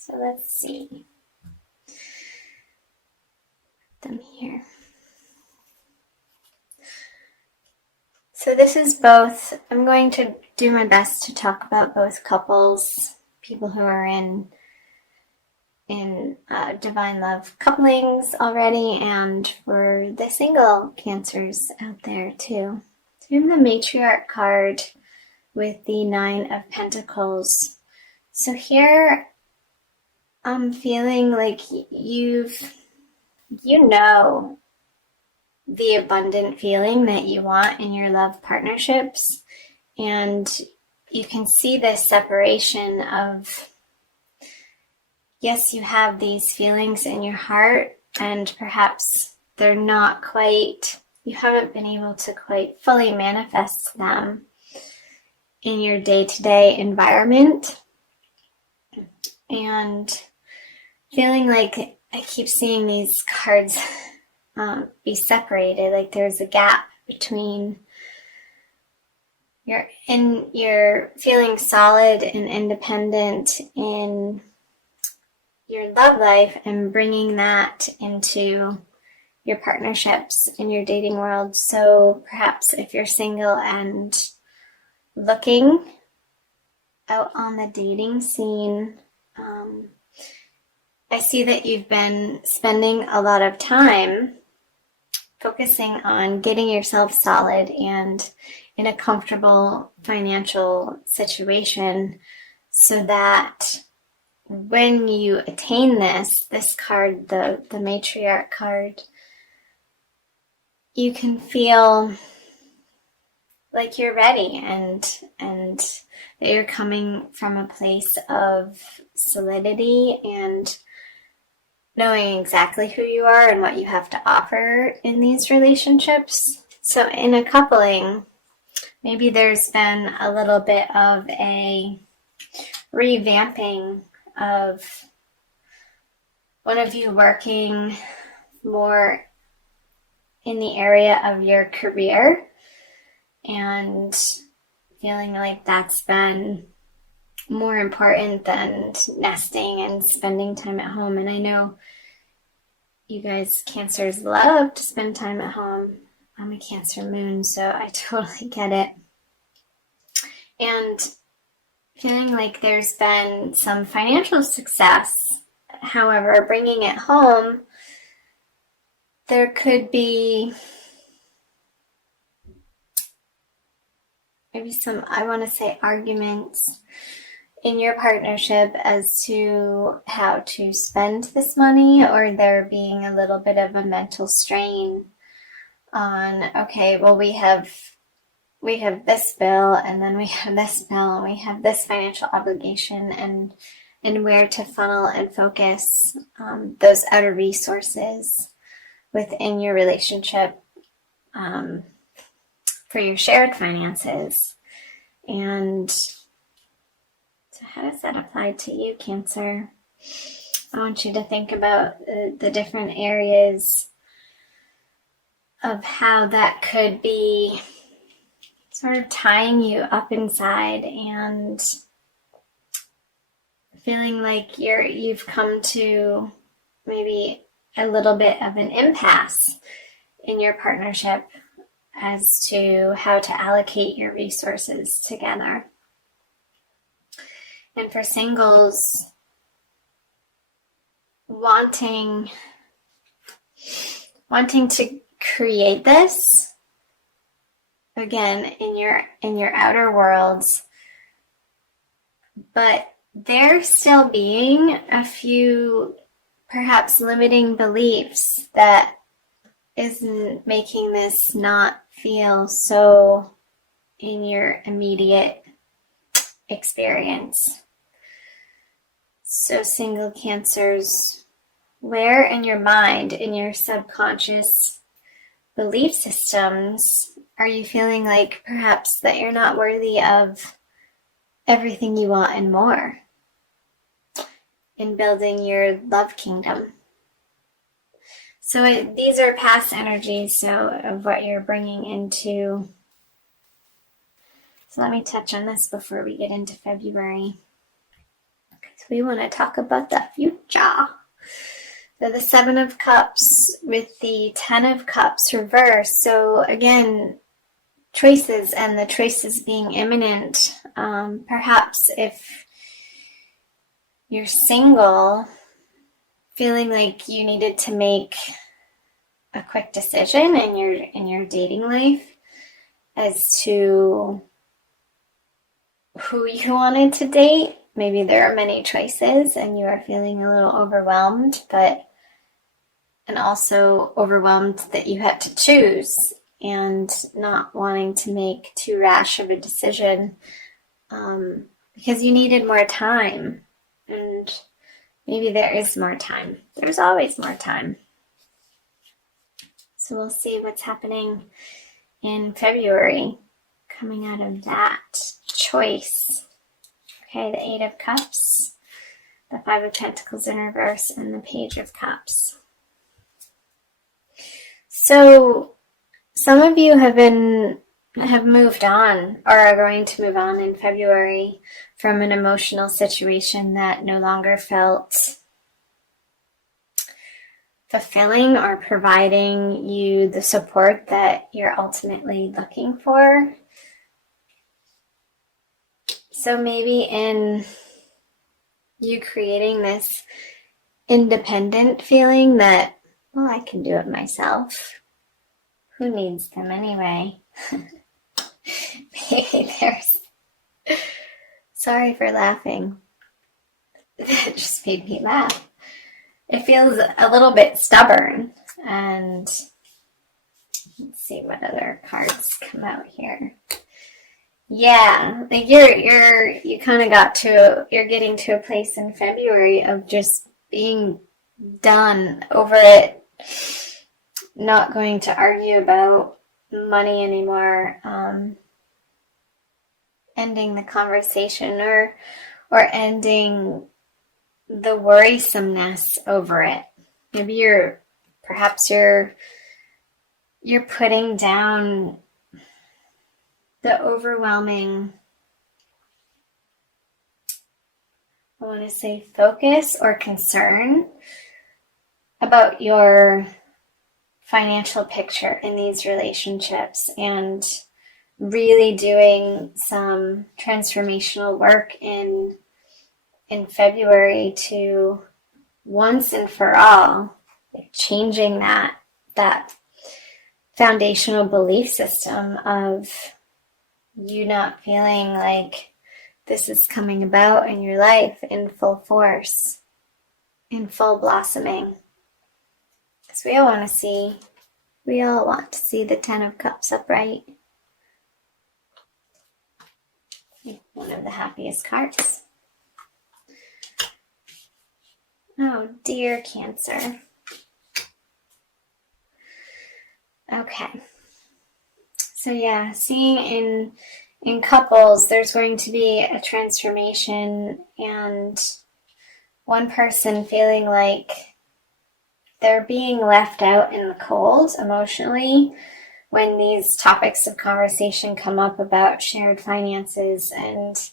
So let's see them here. So this is both, I'm going to do my best to talk about both couples, people who are in divine love couplings already, and for the single Cancers out there too. So we have the Matriarch card with the Nine of Pentacles. So here I'm feeling like you know the abundant feeling that you want in your love partnerships, and you can see this separation of, yes, you have these feelings in your heart, and perhaps they're not quite, you haven't been able to quite fully manifest them in your day-to-day environment, and feeling like I keep seeing these cards be separated, like there's a gap between you're feeling solid and independent in your love life and bringing that into your partnerships in your dating world. So perhaps if you're single and looking out on the dating scene, I see that you've been spending a lot of time focusing on getting yourself solid and in a comfortable financial situation, so that when you attain this card, the Matriarch card, you can feel like you're ready and that you're coming from a place of solidity and knowing exactly who you are and what you have to offer in these relationships. So in a coupling, maybe there's been a little bit of a revamping of one of you working more in the area of your career and feeling like that's been more important than nesting and spending time at home. And I know you guys Cancers love to spend time at home. I'm a Cancer moon, so I totally get it. And feeling like there's been some financial success. However, bringing it home, there could be maybe some, I want to say, arguments in your partnership as to how to spend this money, or there being a little bit of a mental strain on, okay, well, we have this bill, and then we have this bill, and we have this financial obligation, and where to funnel and focus those outer resources within your relationship for your shared finances. And so how does that apply to you, Cancer? I want you to think about the different areas of how that could be sort of tying you up inside and feeling like you've come to maybe a little bit of an impasse in your partnership as to how to allocate your resources together. And for singles, wanting to create this again in your outer worlds, but there still being a few perhaps limiting beliefs that isn't making this not feel so in your immediate experience. So single Cancers, where in your mind, in your subconscious belief systems, are you feeling like perhaps that you're not worthy of everything you want and more in building your love kingdom? So these are past energies, so of what you're bringing into. So let me touch on this before we get into February. Okay, So we want to talk about the future. So the Seven of Cups with the Ten of Cups reversed. So again, choices, and the choices being imminent. Perhaps if you're single, feeling like you needed to make a quick decision in your dating life as to who you wanted to date. Maybe there are many choices and you are feeling a little overwhelmed, and also overwhelmed that you had to choose and not wanting to make too rash of a decision because you needed more time. And maybe there is more time. There's always more time. So we'll see what's happening in February coming out of that choice. Okay, the Eight of Cups, the Five of Pentacles in reverse, and the Page of Cups. So some of you have moved on or are going to move on in February from an emotional situation that no longer felt fulfilling or providing you the support that you're ultimately looking for. So maybe in you creating this independent feeling that, well, I can do it myself. Who needs them anyway? Maybe there's... Sorry for laughing. It just made me laugh. It feels a little bit stubborn. And let's see what other cards come out here. Yeah, like you kind of you're getting to a place in February of just being done over it, not going to argue about money anymore, ending the conversation or ending the worrisomeness over it. Maybe perhaps you're putting down the overwhelming, I want to say, focus or concern about your financial picture in these relationships, and really doing some transformational work in February to once and for all changing that foundational belief system of you not feeling like this is coming about in your life in full force, in full blossoming. Because we all want to see the Ten of Cups upright. One of the happiest cards. Oh dear, Cancer. Okay. So yeah, seeing in couples, there's going to be a transformation, and one person feeling like they're being left out in the cold emotionally when these topics of conversation come up about shared finances, and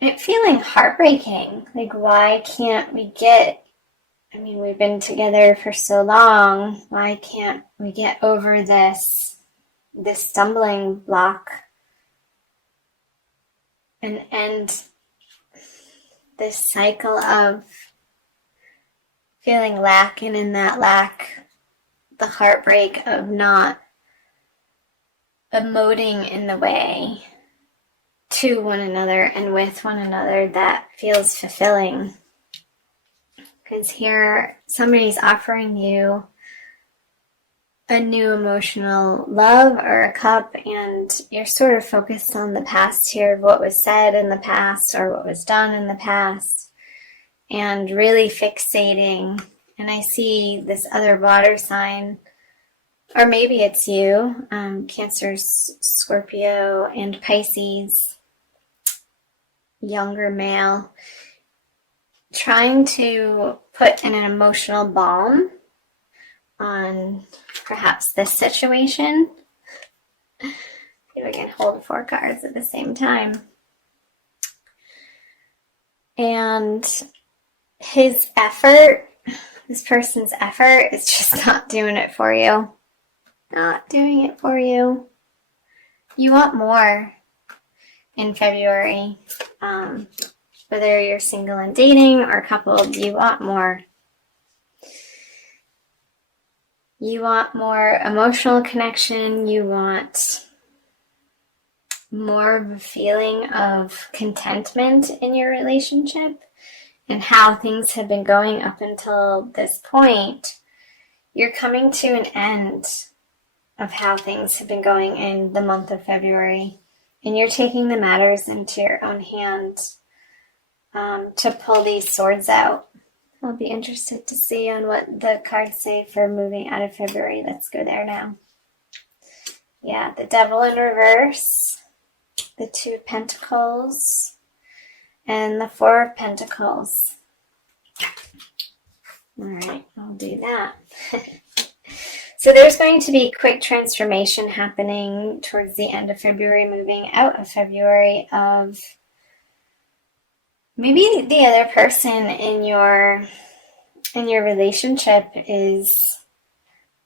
it feeling heartbreaking. Like, why can't we we've been together for so long. Why can't we get over this stumbling block and end this cycle of feeling lack, and in that lack, the heartbreak of not emoting in the way to one another and with one another that feels fulfilling. Because here, somebody's offering you a new emotional love or a cup, and you're sort of focused on the past here, of what was said in the past or what was done in the past, and really fixating. And I see this other water sign, or maybe it's you, Cancer's Scorpio and Pisces, younger male, trying to put an emotional balm on perhaps this situation. See if I can hold 4 cards at the same time. And his effort, this person's effort, is just not doing it for you. Not doing it for you. You want more in February. Whether you're single and dating or coupled, you want more. You want more emotional connection. You want more of a feeling of contentment in your relationship and how things have been going up until this point. You're coming to an end of how things have been going in the month of February, and you're taking the matters into your own hands to pull these swords out. I'll be interested to see on what the cards say for moving out of February. Let's go there now. Yeah, the Devil in reverse, the Two of Pentacles, and the Four of Pentacles. All right, I'll do that. So there's going to be quick transformation happening towards the end of February, moving out of February, of maybe the other person in your relationship is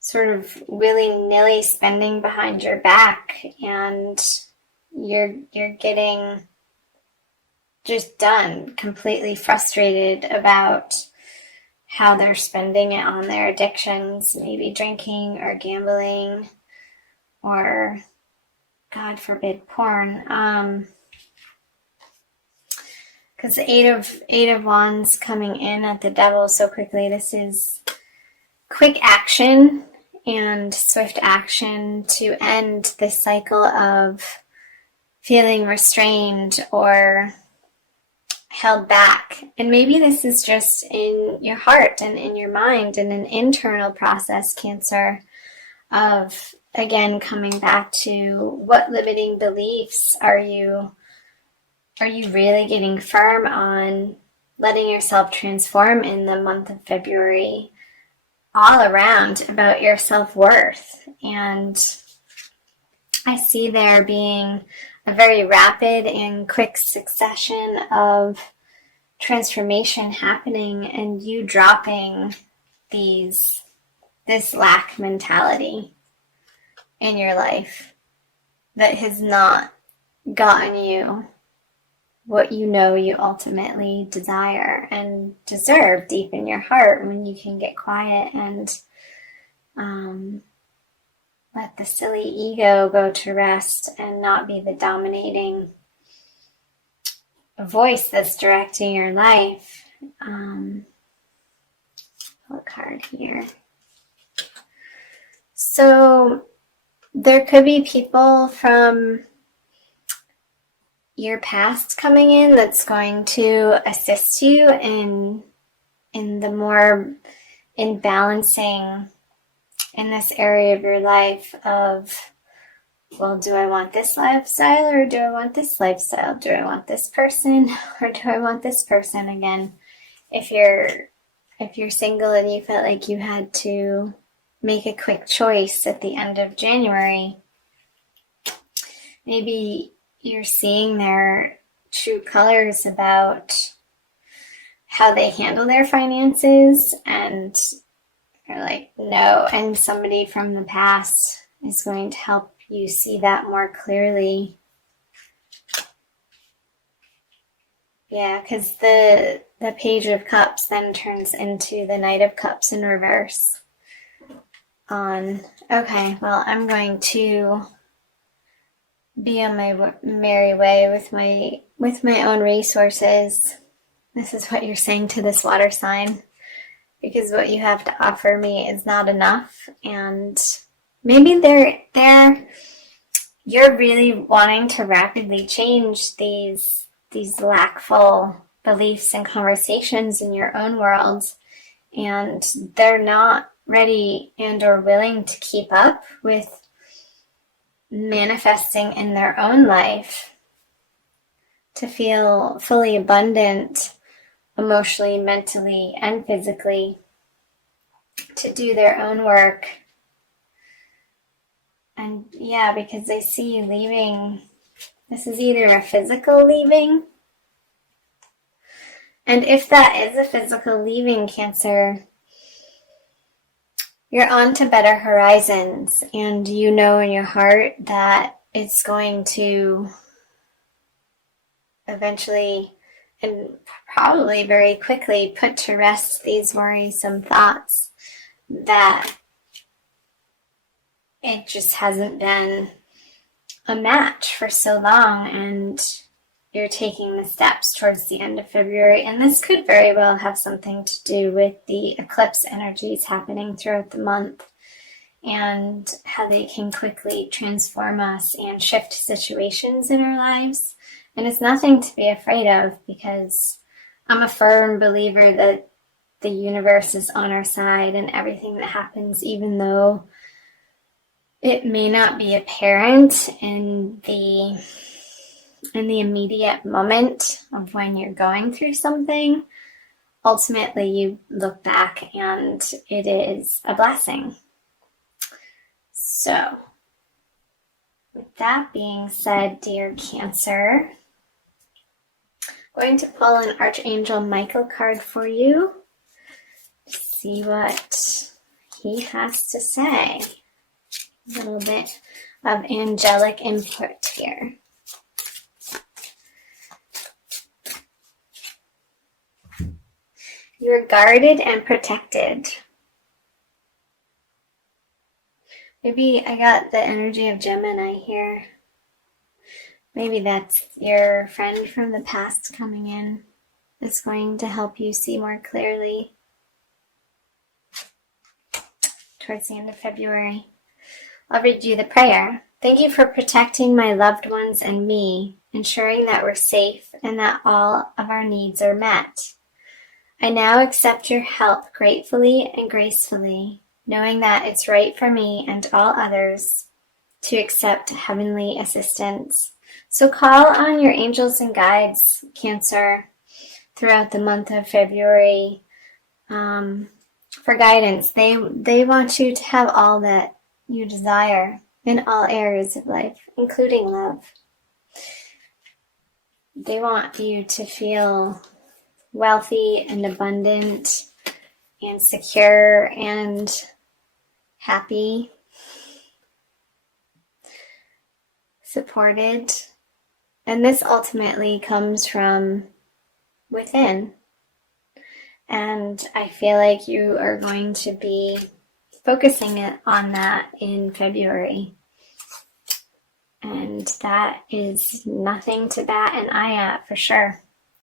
sort of willy-nilly spending behind your back, and you're getting just done, completely frustrated about how they're spending it on their addictions, maybe drinking or gambling or, God forbid, porn. Because the Eight of Wands coming in at the Devil so quickly, this is quick action and swift action to end this cycle of feeling restrained or held back. And maybe this is just in your heart and in your mind, and an internal process, Cancer, of, again, coming back to what limiting beliefs are you really getting firm on letting yourself transform in the month of February all around about your self-worth. And I see there being a very rapid and quick succession of transformation happening, and you dropping this lack mentality in your life that has not gotten you what you know you ultimately desire and deserve deep in your heart, when you can get quiet and let the silly ego go to rest and not be the dominating voice that's directing your life. What card here? So there could be people from your past coming in that's going to assist you in balancing in this area of your life of, well, do I want this lifestyle or do I want this lifestyle? Do I want this person or do I want this person? Again, if you're single and you felt like you had to make a quick choice at the end of January, maybe you're seeing their true colors about how they handle their finances, and you're like, no, and somebody from the past is going to help you see that more clearly. Yeah, because the Page of Cups then turns into the Knight of Cups in reverse. Okay, well, I'm going to be on my merry way with my own resources. This is what you're saying to this water sign, because what you have to offer me is not enough, and maybe you're really wanting to rapidly change these lackful beliefs and conversations in your own world, and they're not ready and or willing to keep up with manifesting in their own life to feel fully abundant emotionally, mentally, and physically, to do their own work. And yeah, because they see you leaving, this is either a physical leaving And if that is a physical leaving, Cancer, you're on to better horizons, and you know in your heart that it's going to eventually and probably very quickly put to rest these worrisome thoughts that it just hasn't been a match for so long, and you're taking the steps towards the end of February. And this could very well have something to do with the eclipse energies happening throughout the month and how they can quickly transform us and shift situations in our lives. And it's nothing to be afraid of, because I'm a firm believer that the universe is on our side, and everything that happens, even though it may not be apparent in the immediate moment of when you're going through something, ultimately you look back and it is a blessing. So, with that being said, dear Cancer, I'm going to pull an Archangel Michael card for you to see what he has to say. A little bit of angelic input here. You're guarded and protected. Maybe I got the energy of Gemini here. Maybe that's your friend from the past coming in. It's going to help you see more clearly towards the end of February. I'll read you the prayer. Thank you for protecting my loved ones and me, ensuring that we're safe and that all of our needs are met. I now accept your help gratefully and gracefully, knowing that it's right for me and all others to accept heavenly assistance. So call on your angels and guides, Cancer, throughout the month of February for guidance. They want you to have all that you desire in all areas of life, including love. They want you to feel wealthy and abundant and secure and happy, supported. And this ultimately comes from within. And I feel like you are going to be focusing on that in February. And that is nothing to bat an eye at, for sure.